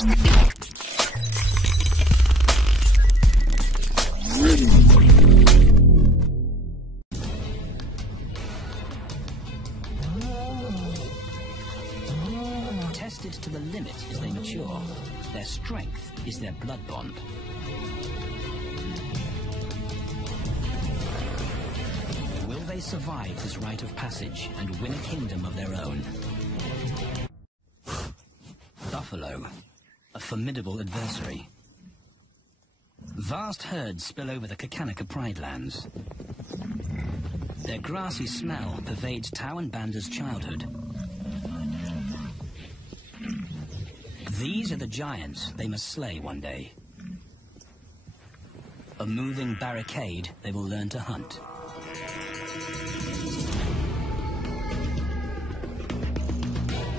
Tested to the limit as they mature, their strength is their blood bond. Will they survive this rite of passage and win a kingdom of their own? Buffalo, a formidable adversary. Vast herds spill over the Kakanaka Pride Lands. Their grassy smell pervades Tau and Banda's childhood. These are the giants they must slay one day. A moving barricade they will learn to hunt.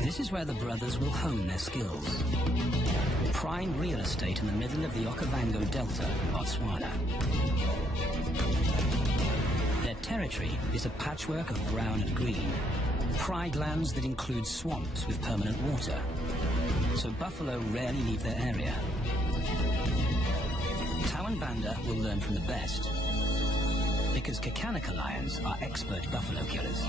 This is where the brothers will hone their skills. Prime real estate in the middle of the Okavango Delta, Botswana. Their territory is a patchwork of brown and green. Pride lands that include swamps with permanent water. So buffalo rarely leave their area. Tau and Banda will learn from the best, because Kakanaka lions are expert buffalo killers.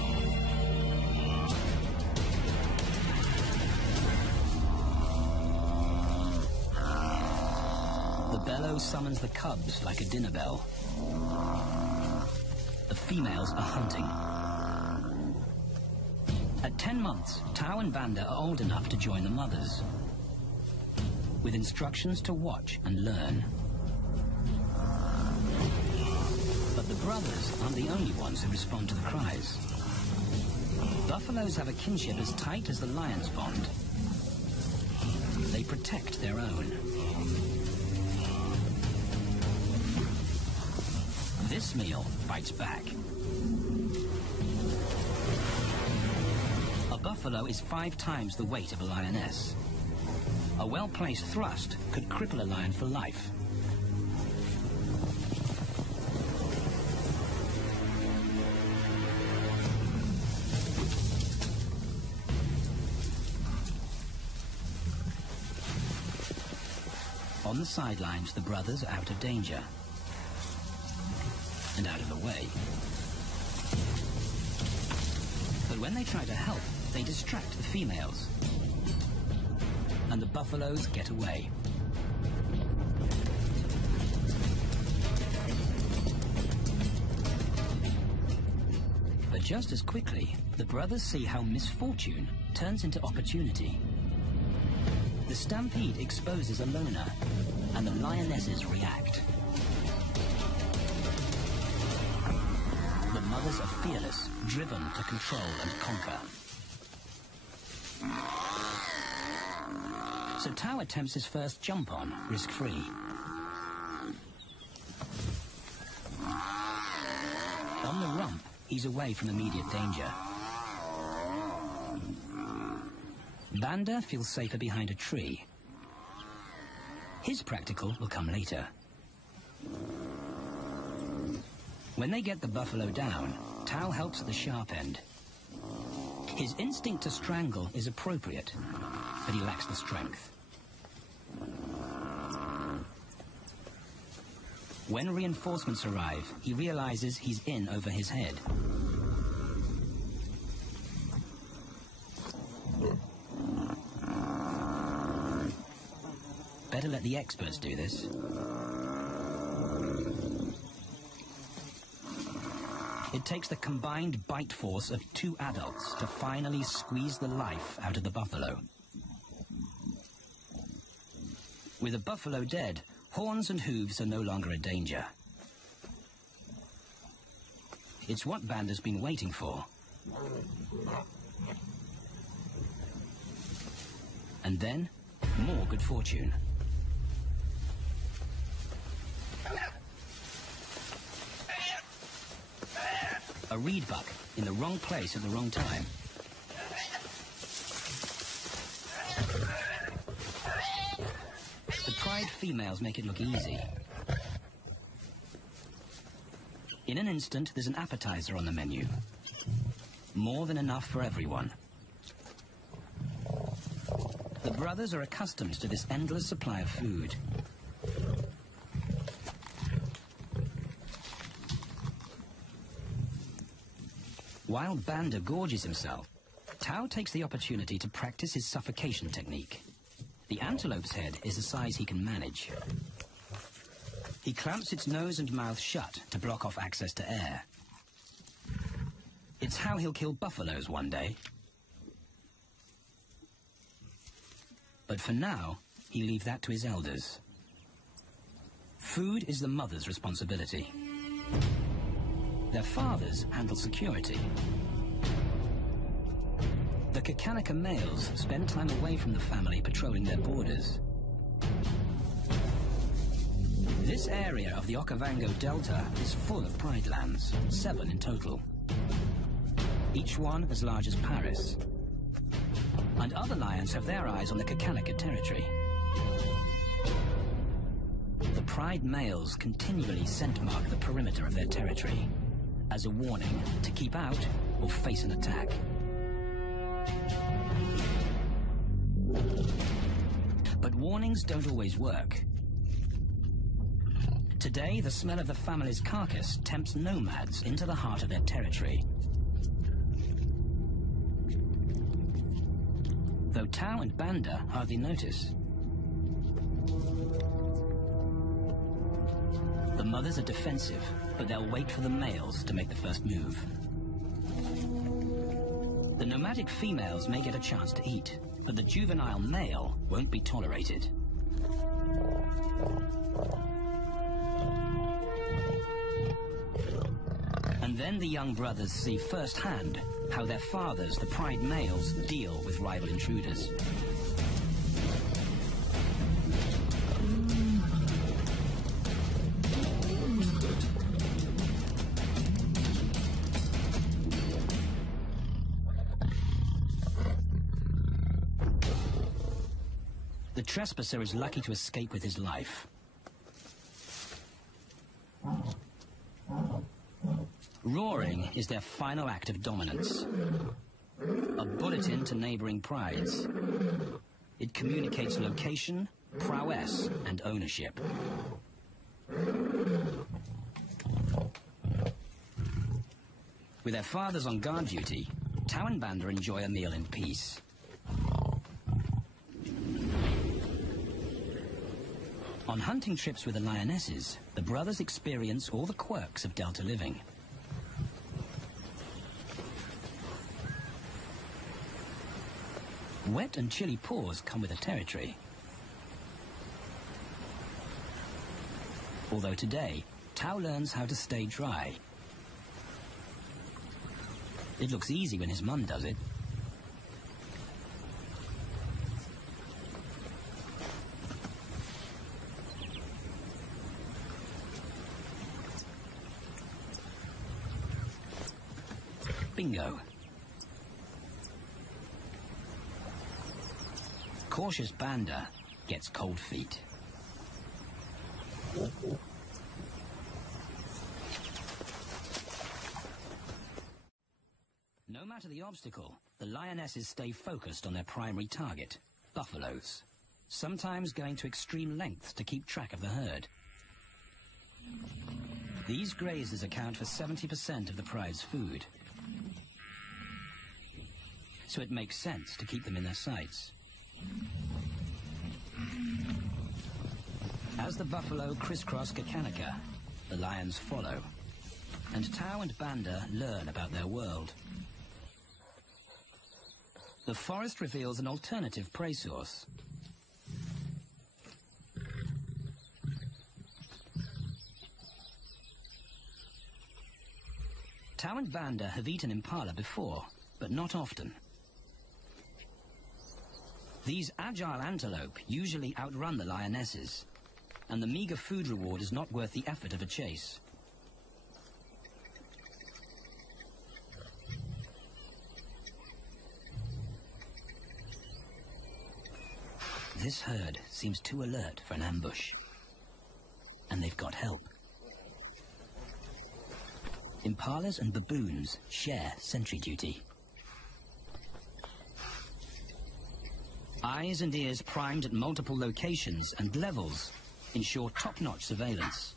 The bellow summons the cubs like a dinner bell. The females are hunting. At 10 months, Tau and Banda are old enough to join the mothers, with instructions to watch and learn. But the brothers aren't the only ones who respond to the cries. Buffaloes have a kinship as tight as the lions' bond. They protect their own. This meal fights back. A buffalo is 5 times the weight of a lioness. A well-placed thrust could cripple a lion for life. On the sidelines, the brothers are out of danger and out of the way. But when they try to help, they distract the females, and the buffaloes get away. But just as quickly, the brothers see how misfortune turns into opportunity. The stampede exposes a loner, and the lionesses react. The mothers are fearless, driven to control and conquer. So Tau attempts his first jump on, risk-free. On the rump, he's away from immediate danger. Banda feels safer behind a tree. His practical will come later. When they get the buffalo down, Tau helps at the sharp end. His instinct to strangle is appropriate, but he lacks the strength. When reinforcements arrive, he realizes he's in over his head. Better let the experts do this. It takes the combined bite force of 2 adults to finally squeeze the life out of the buffalo. With the buffalo dead, horns and hooves are no longer a danger. It's what Banda's been waiting for. And then, more good fortune. A reed buck in the wrong place at the wrong time. The pride females make it look easy. In an instant, there's an appetizer on the menu. More than enough for everyone. The brothers are accustomed to this endless supply of food. While Banda gorges himself, Tao takes the opportunity to practice his suffocation technique. The antelope's head is a size he can manage. He clamps its nose and mouth shut to block off access to air. It's how he'll kill buffaloes one day. But for now, he'll leave that to his elders. Food is the mother's responsibility. Their fathers handle security. The Kakanika males spend time away from the family patrolling their borders. This area of the Okavango Delta is full of pride lands, 7 in total. Each one as large as Paris. And other lions have their eyes on the Kakanika territory. The pride males continually scent mark the perimeter of their territory as a warning to keep out or face an attack. But warnings don't always work. Today, the smell of the family's carcass tempts nomads into the heart of their territory. Though Tao and Banda hardly notice. The mothers are defensive, but they'll wait for the males to make the first move. The nomadic females may get a chance to eat, but the juvenile male won't be tolerated. And then the young brothers see firsthand how their fathers, the pride males, deal with rival intruders. The trespasser is lucky to escape with his life. Roaring is their final act of dominance. A bulletin to neighboring prides. It communicates location, prowess, and ownership. With their fathers on guard duty, Tao and Banda enjoy a meal in peace. On hunting trips with the lionesses, the brothers experience all the quirks of Delta living. Wet and chilly paws come with the territory. Although today, Tao learns how to stay dry. It looks easy when his mum does it. Bingo. Cautious Banda gets cold feet. No matter the obstacle, the lionesses stay focused on their primary target, buffaloes, sometimes going to extreme lengths to keep track of the herd. These grazers account for 70% of the pride's food, so it makes sense to keep them in their sights. As the buffalo crisscross Kakanika, the lions follow, and Tao and Banda learn about their world. The forest reveals an alternative prey source. Tao and Banda have eaten impala before, but not often. These agile antelope usually outrun the lionesses, and the meager food reward is not worth the effort of a chase. This herd seems too alert for an ambush, and they've got help. Impalas and baboons share sentry duty. Eyes and ears primed at multiple locations and levels ensure top-notch surveillance.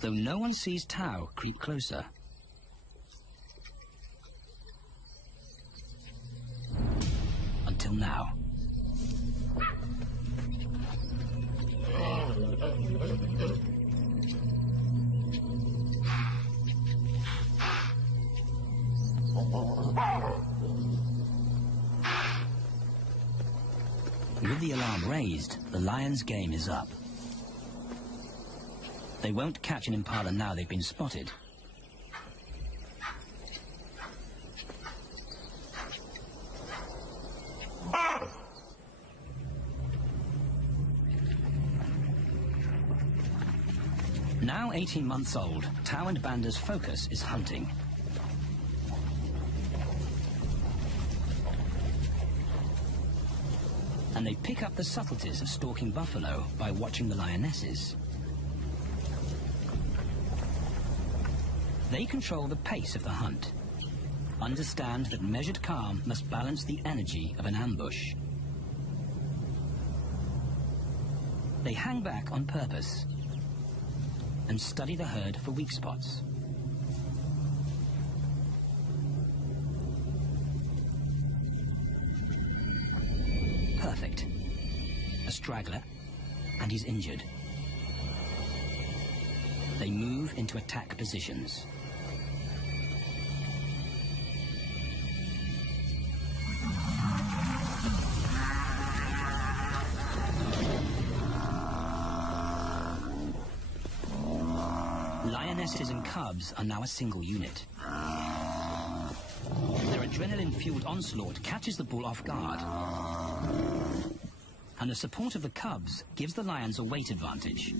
Though no one sees Tao creep closer. Until now. With the alarm raised, the lion's game is up. They won't catch an impala now they've been spotted. Now 18 months old, Tao and Banda's focus is hunting. And they pick up the subtleties of stalking buffalo by watching the lionesses. They control the pace of the hunt, understand that measured calm must balance the energy of an ambush. They hang back on purpose and study the herd for weak spots. Perfect. A straggler, and he's injured. They move into attack positions. Lionesses and cubs are now a single unit. Their adrenaline-fueled onslaught catches the bull off guard. And the support of the cubs gives the lions a weight advantage.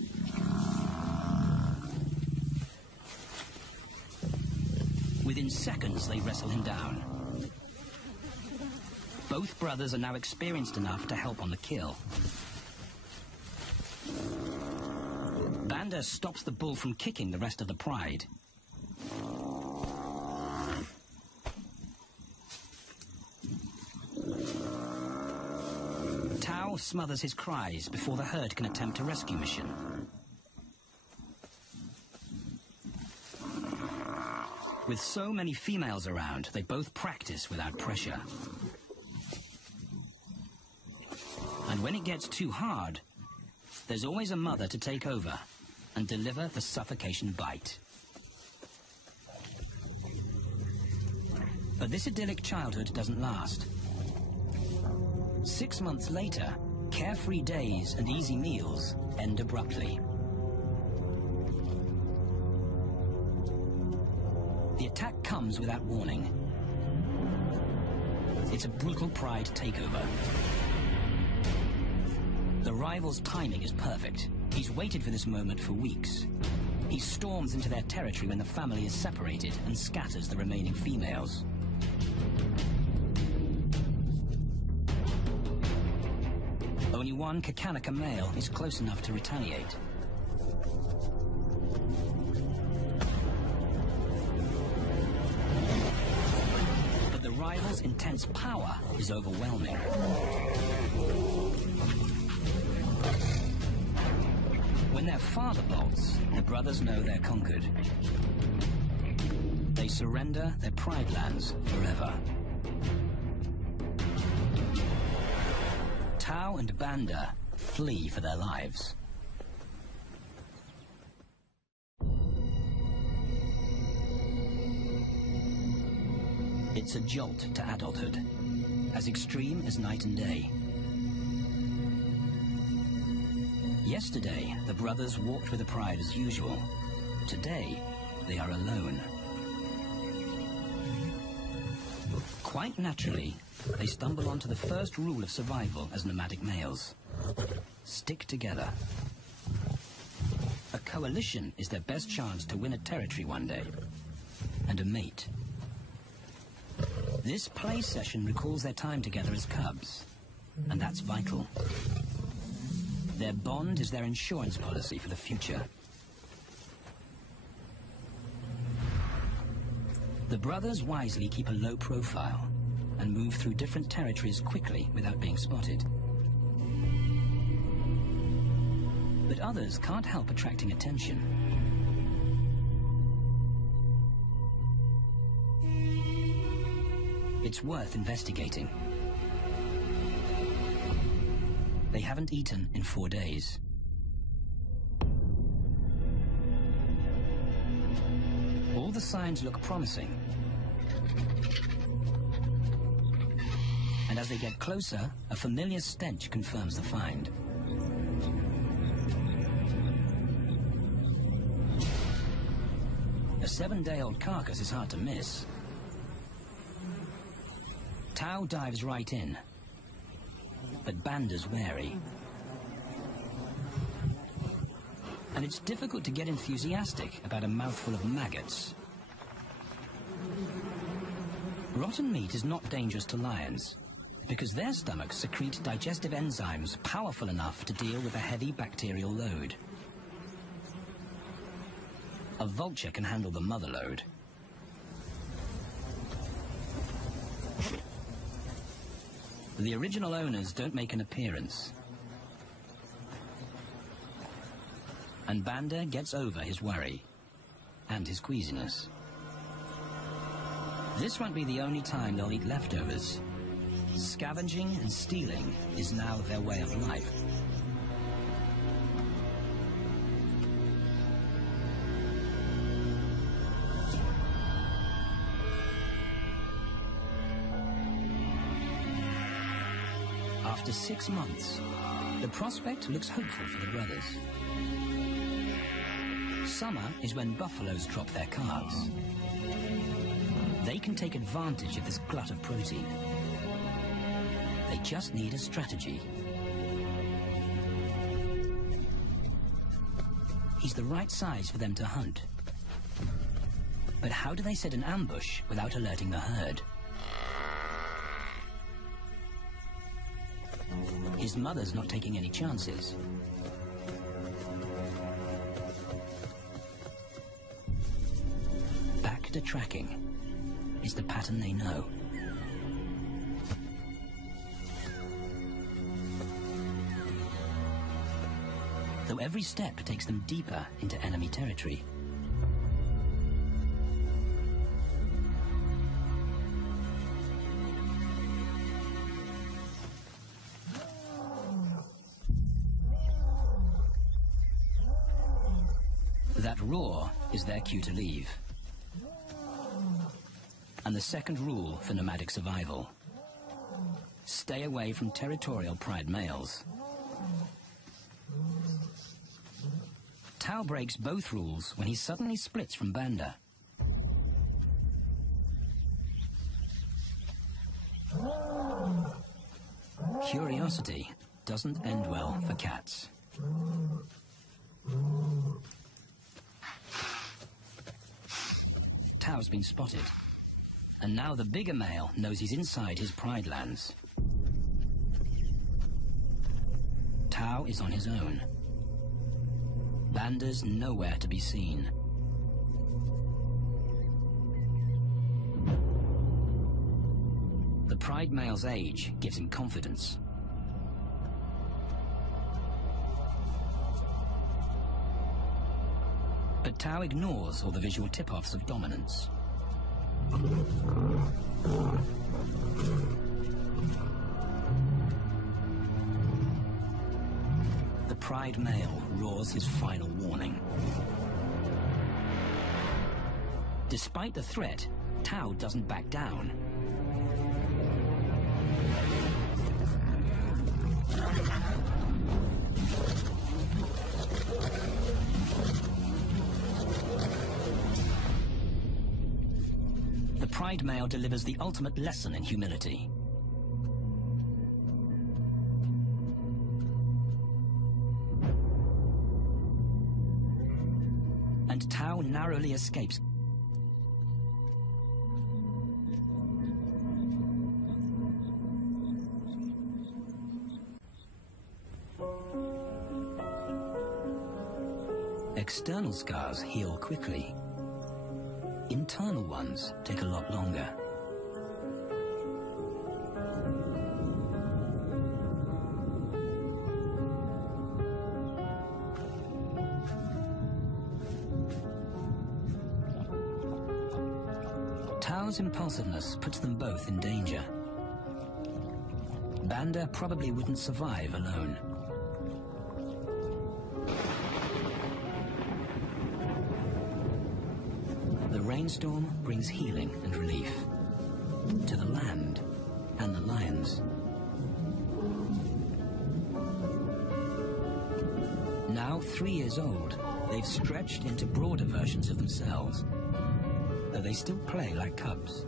Within seconds, they wrestle him down. Both brothers are now experienced enough to help on the kill. Banda stops the bull from kicking the rest of the pride. Tao smothers his cries before the herd can attempt a rescue mission. With so many females around, they both practice without pressure. And when it gets too hard, there's always a mother to take over and deliver the suffocation bite. But this idyllic childhood doesn't last. 6 months later, carefree days and easy meals end abruptly. The attack comes without warning. It's a brutal pride takeover. The rival's timing is perfect. He's waited for this moment for weeks. He storms into their territory when the family is separated and scatters the remaining females. Only one Kakanaka male is close enough to retaliate. But the rival's intense power is overwhelming. When their father bolts, the brothers know they're conquered. They surrender their pride lands forever. Tao and Banda flee for their lives. It's a jolt to adulthood, as extreme as night and day. Yesterday, the brothers walked with the pride as usual. Today, they are alone. Quite naturally, they stumble onto the first rule of survival as nomadic males. Stick together. A coalition is their best chance to win a territory one day. And a mate. This play session recalls their time together as cubs. And that's vital. Their bond is their insurance policy for the future. The brothers wisely keep a low profile and move through different territories quickly without being spotted. But others can't help attracting attention. It's worth investigating. They haven't eaten in 4 days. All the signs look promising. And as they get closer, a familiar stench confirms the find. A 7-day-old carcass is hard to miss. Tao dives right in, but Banda's wary. And it's difficult to get enthusiastic about a mouthful of maggots. Rotten meat is not dangerous to lions, because their stomachs secrete digestive enzymes powerful enough to deal with a heavy bacterial load. A vulture can handle the mother load. The original owners don't make an appearance. And Banda gets over his worry and his queasiness. This won't be the only time they'll eat leftovers. Scavenging and stealing is now their way of life. After 6 months, the prospect looks hopeful for the brothers. Summer is when buffaloes drop their calves. They can take advantage of this glut of protein. They just need a strategy. He's the right size for them to hunt. But how do they set an ambush without alerting the herd? His mother's not taking any chances. Back to tracking is the pattern they know. Though every step takes them deeper into enemy territory. That roar is their cue to leave. And the second rule for nomadic survival: stay away from territorial pride males. Tao breaks both rules when he suddenly splits from Banda. Curiosity doesn't end well for cats. Tao's been spotted, and now the bigger male knows he's inside his pride lands. Tao is on his own. Banda's nowhere to be seen. The pride male's age gives him confidence. But Tao ignores all the visual tip-offs of dominance. The pride male roars his final warning. Despite the threat, Tao doesn't back down. The pride male delivers the ultimate lesson in humility. And Tao narrowly escapes. External scars heal quickly. Internal ones take a lot longer. Tao's impulsiveness puts them both in danger. Banda probably wouldn't survive alone. The rainstorm brings healing and relief to the land and the lions. Now 3 years old, they've stretched into broader versions of themselves, though they still play like cubs.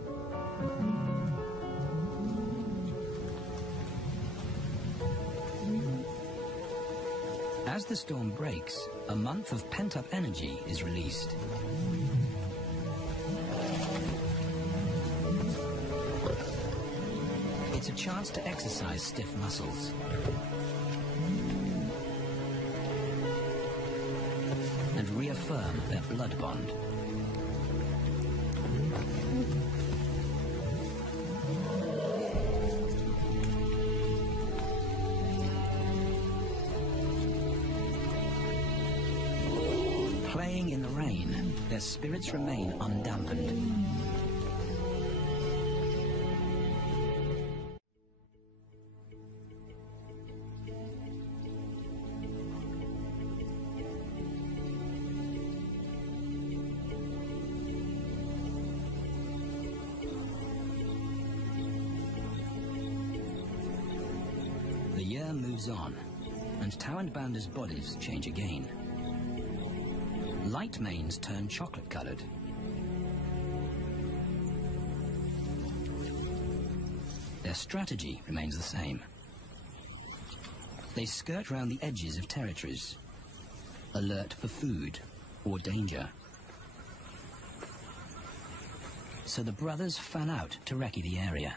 As the storm breaks, a month of pent-up energy is released. It's a chance to exercise stiff muscles. And reaffirm their blood bond. Playing in the rain, their spirits remain undampened. The year moves on, and Tao and Banda's bodies change again. Light manes turn chocolate-colored. Their strategy remains the same. They skirt round the edges of territories, alert for food or danger. So the brothers fan out to recce the area.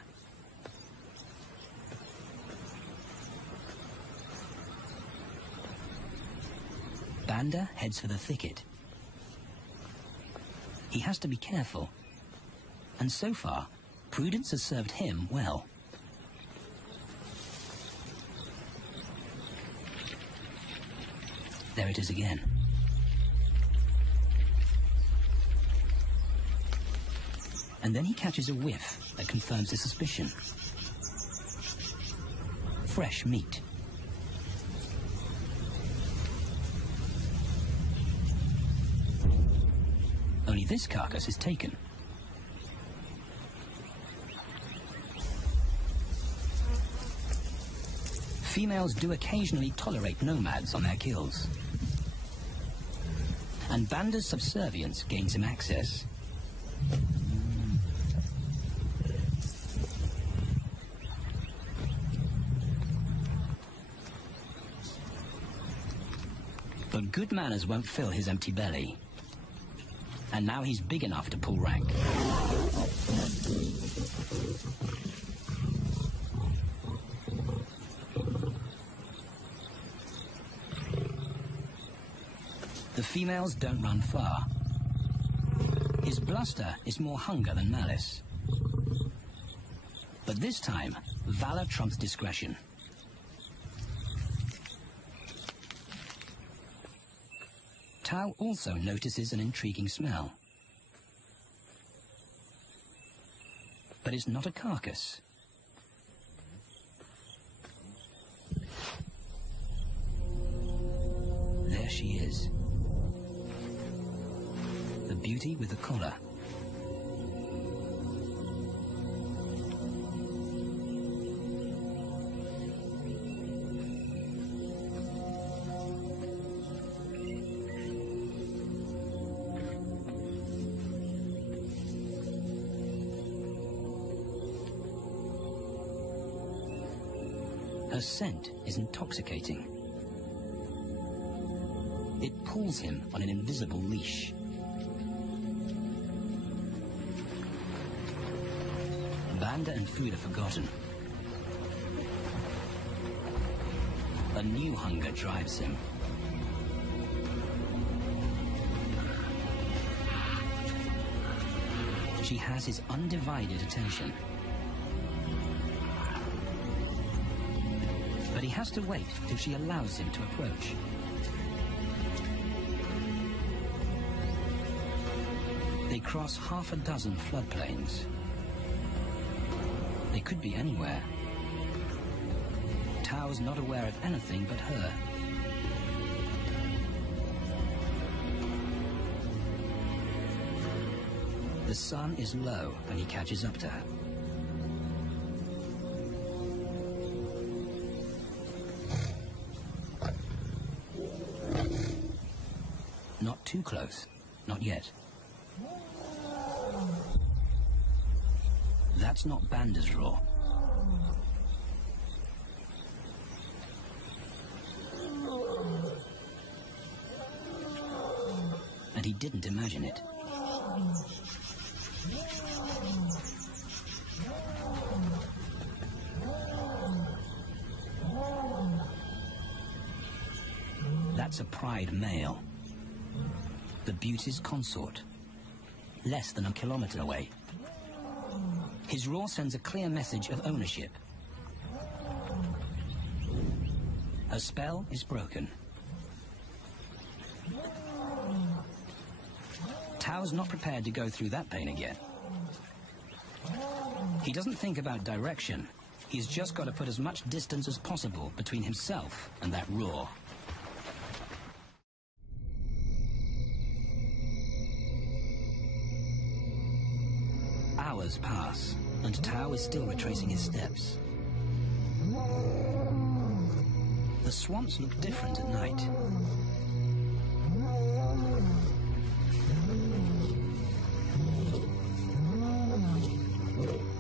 Banda heads for the thicket. He has to be careful, and so far, prudence has served him well. There it is again. And then he catches a whiff that confirms his suspicion. Fresh meat. Only this carcass is taken. Females do occasionally tolerate nomads on their kills. And Banda's subservience gains him access. But good manners won't fill his empty belly. And now he's big enough to pull rank. The females don't run far. His bluster is more hunger than malice. But this time, valor trumps discretion. Tao also notices an intriguing smell. But it's not a carcass. There she is. The beauty with the collar. Her scent is intoxicating. It pulls him on an invisible leash. Banda and food are forgotten. A new hunger drives him. She has his undivided attention. But he has to wait till she allows him to approach. They cross half a dozen floodplains. They could be anywhere. Tao's not aware of anything but her. The sun is low when he catches up to her. Not too close, not yet. That's not Banda's roar. And he didn't imagine it. That's a pride male. The beauty's consort. Less than a kilometer away. His roar sends a clear message of ownership. Her spell is broken. Tao's not prepared to go through that pain again. He doesn't think about direction. He's just got to put as much distance as possible between himself and that roar. Hours pass, and Tao is still retracing his steps. The swamps look different at night.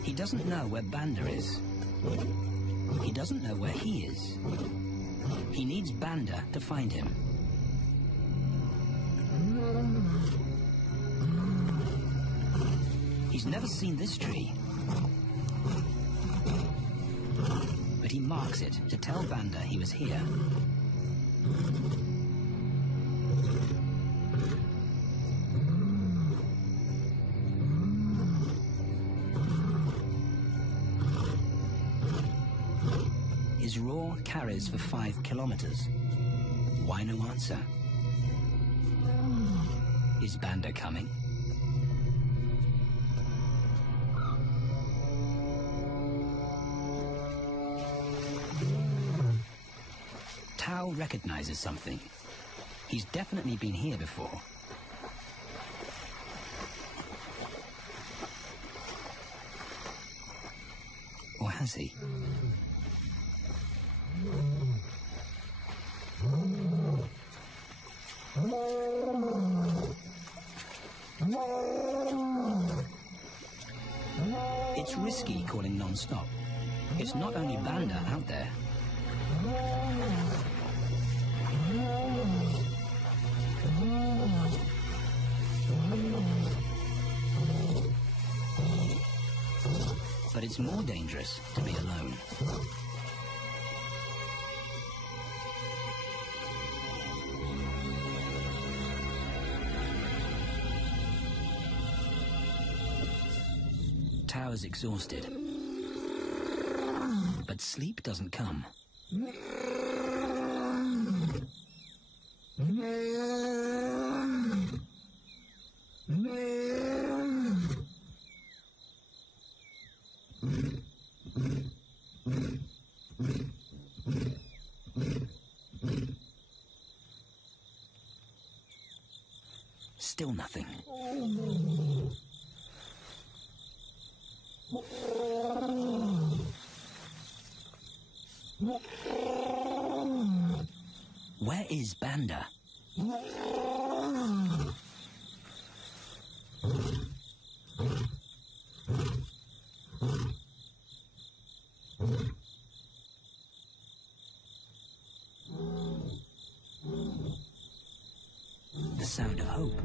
He doesn't know where Banda is. He doesn't know where he is. He needs Banda to find him. He's never seen this tree. But he marks it to tell Banda he was here. His roar carries for 5 kilometers. Why no answer? Is Banda coming? Tao recognizes something. He's definitely been here before. Or has he? It's risky calling non-stop. It's not only Banda out there. But it's more dangerous to be alone. Tao is exhausted, but sleep doesn't come. Still nothing. Where is Banda? The sound of hope.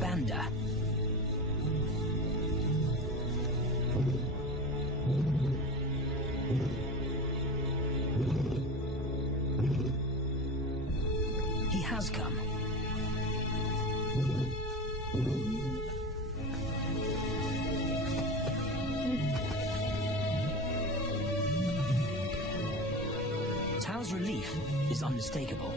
Banda. He has come. Tao's relief is unmistakable.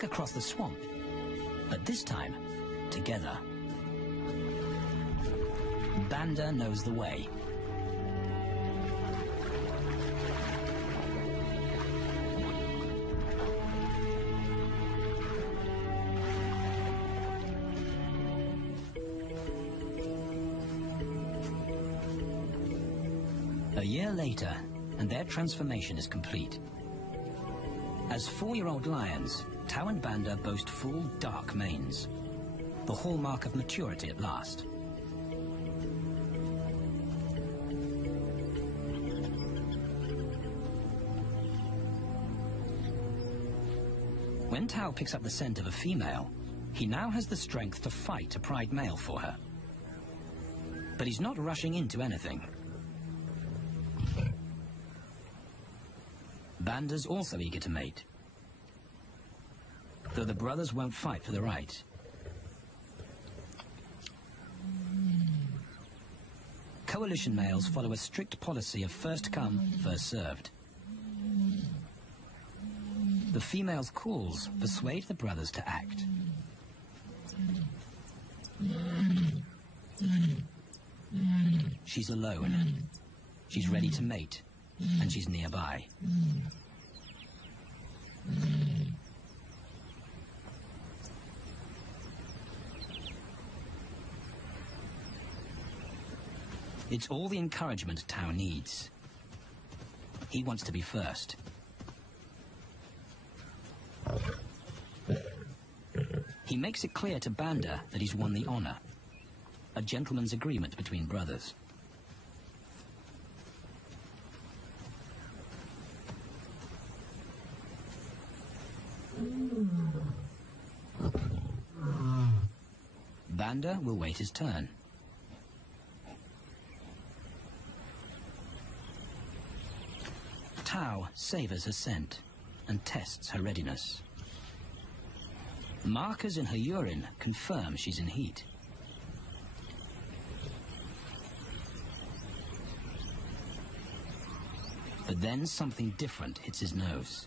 back across the swamp, but this time, together. Banda knows the way. A year later, and their transformation is complete. As 4-year-old lions, Tao and Banda boast full, dark manes, the hallmark of maturity at last. When Tao picks up the scent of a female, he now has the strength to fight a pride male for her. But he's not rushing into anything. Banda's also eager to mate, though the brothers won't fight for the right. Coalition males follow a strict policy of first come, first served. The female's calls persuade the brothers to act. She's alone. She's ready to mate, and she's nearby. It's all the encouragement Tao needs. He wants to be first. He makes it clear to Banda that he's won the honor, a gentleman's agreement between brothers. Banda will wait his turn. Tao savors her scent and tests her readiness. Markers in her urine confirm she's in heat. But then something different hits his nose.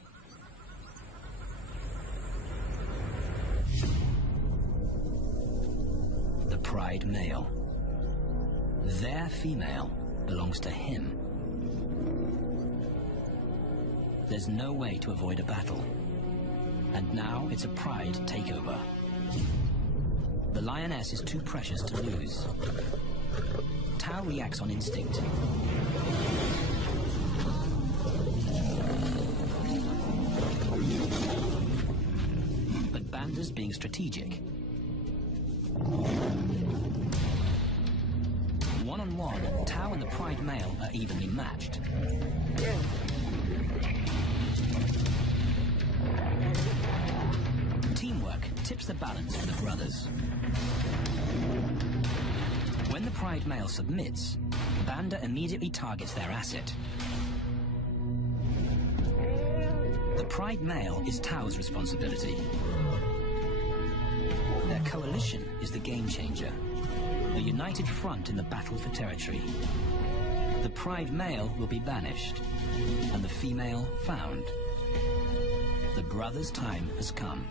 The pride male. Their female belongs to him. There's no way to avoid a battle. And now it's a pride takeover. The lioness is too precious to lose. Tao reacts on instinct. But Banda's being strategic. One-on-one, Tao and the pride male are evenly matched. Teamwork tips the balance for the brothers. When the pride male submits, Banda immediately targets their asset. The pride male is Tao's responsibility. Their coalition is the game changer, a united front in the battle for territory. The pride male will be banished, and the female found. The brothers' time has come.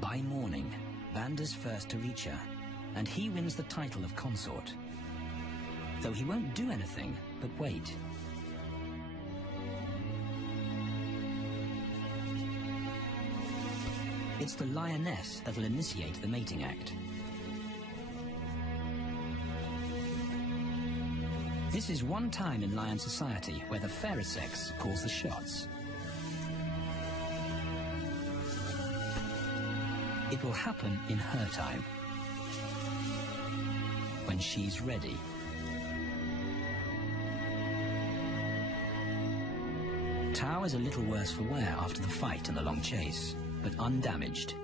By morning, Banda's first to reach her, and he wins the title of consort. Though he won't do anything but wait. It's the lioness that'll initiate the mating act. This is one time in lion society where the fairer sex calls the shots. It will happen in her time, when she's ready. Tao is a little worse for wear after the fight and the long chase, but undamaged.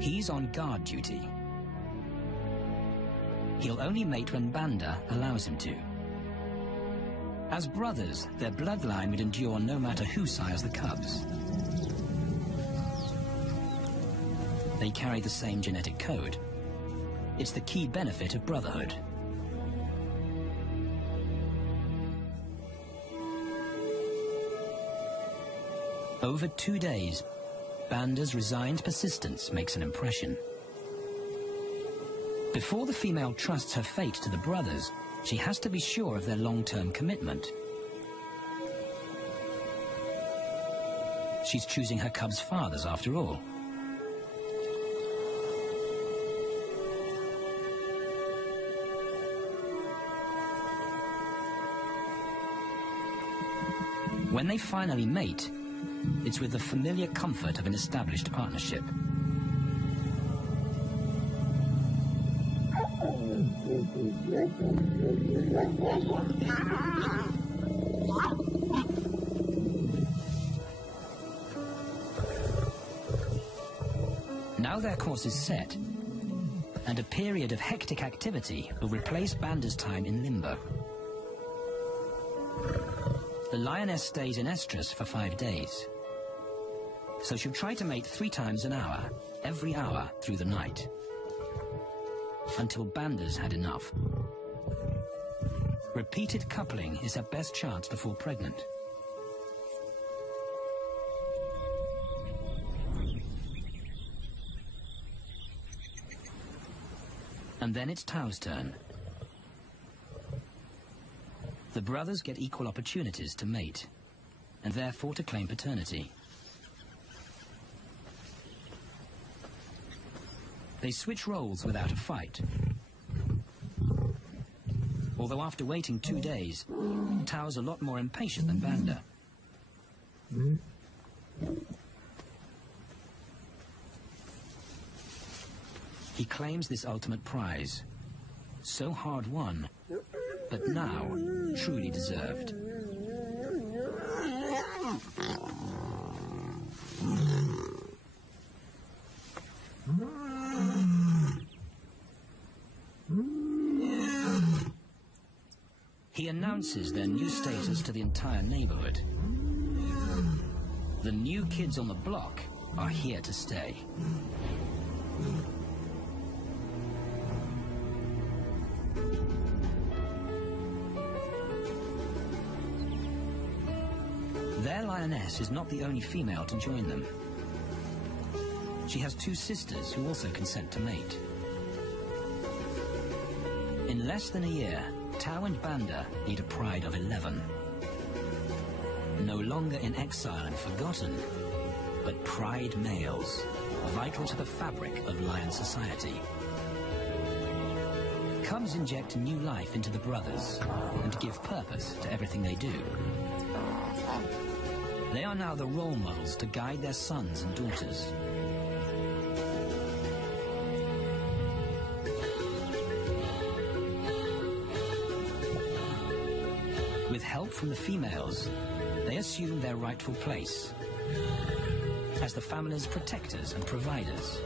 He's on guard duty. He'll only mate when Banda allows him to. As brothers, their bloodline would endure no matter who sires the cubs. they carry the same genetic code. It's the key benefit of brotherhood. Over 2 days, Banda's resigned persistence makes an impression. Before the female trusts her fate to the brothers, she has to be sure of their long-term commitment. She's choosing her cubs' fathers after all. When they finally mate, it's with the familiar comfort of an established partnership. Now their course is set, and a period of hectic activity will replace Banda's time in limbo. The lioness stays in estrus for 5 days, so she'll try to mate 3 times an hour, every hour through the night, until Banda's had enough. Repeated coupling is her best chance to fall pregnant. And then it's Tao's turn. The brothers get equal opportunities to mate, and therefore to claim paternity. They switch roles without a fight. Although after waiting 2 days, Tao's a lot more impatient than Banda. He claims this ultimate prize, so hard won, but now truly deserved. He announces their new status to the entire neighborhood. The new kids on the block are here to stay. Their lioness is not the only female to join them. She has 2 sisters who also consent to mate. In less than a year, Tao and Banda need a pride of 11. No longer in exile and forgotten, but pride males, vital to the fabric of lion society. Cubs inject new life into the brothers and give purpose to everything they do. They are now the role models to guide their sons and daughters. With help from the females, they assume their rightful place as the family's protectors and providers.